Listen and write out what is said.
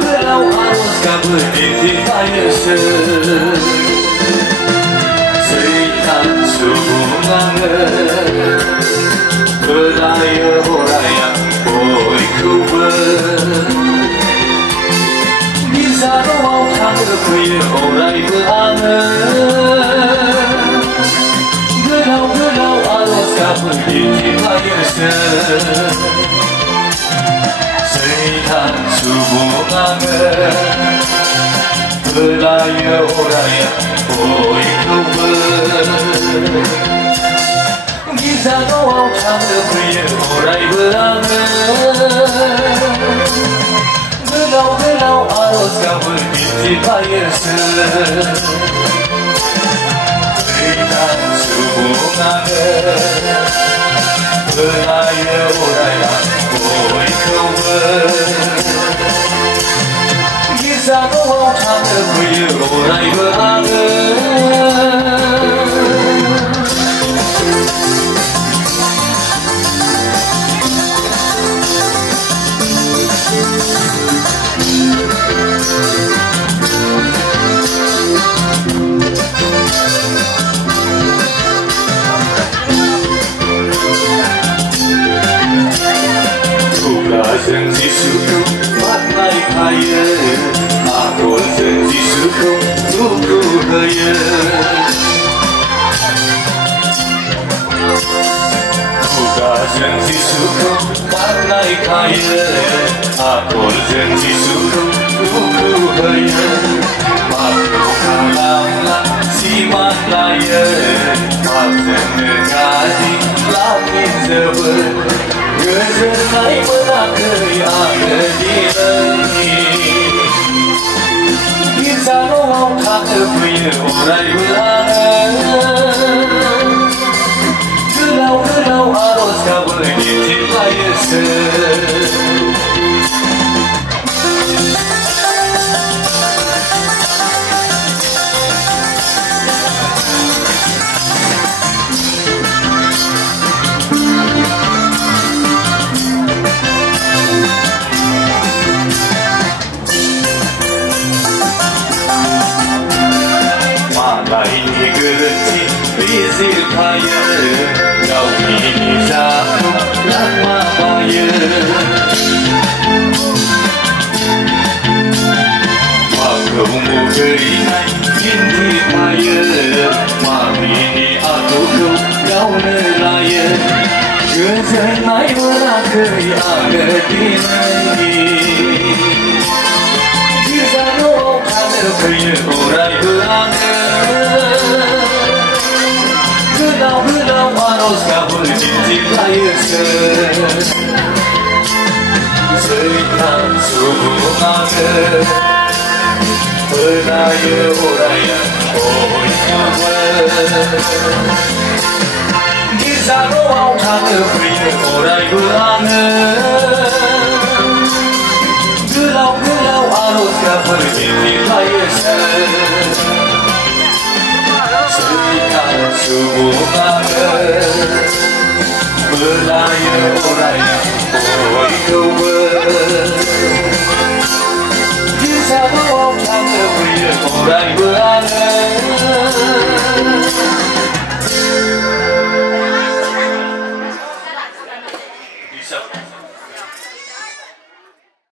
그lau arus kabut binti kayası Serikan subunganı Beraya oraya boy kubur Bisa doang tanggı kıyı oray beranı Gelau arus kabut binti kayası Serikan subunganı Beraya oraya boy kubur Bisa doang tanggı kıyı oray beranı Gelau arus kabut binti kayası Serikan subunganı Beraya oraya boy kubur Bisa doang tanggı kıyı oray beranı Sen disuku maknai kaya Aku sen disuku tuku kaya Buka sen disuku maknai kaya Aku sen disuku tuku kaya Makhluk kalamlah si maknaya Maksen negadi lakin sebut Gözünay bırakır yanı dilini İnsan o kanıpıyı oray bırakır Gelau arus kabul gitip layısı Ini gerti bizi kaya Kau ini jatuh lama bayar Waktumu berinai binti kaya Mabini aku kau nelayan Gözünay bırakır yanı dinleyi Güzel o kanıpıyı oray beranı Gelau arus kabul binti kayası Serikan subunganı Beraya oraya boy kubur Bisa doang tanggı oray beranı Gelau arus kabul binti kayası Serikan subunganı Beraya oraya boy kubur Bisa doang tanggı oray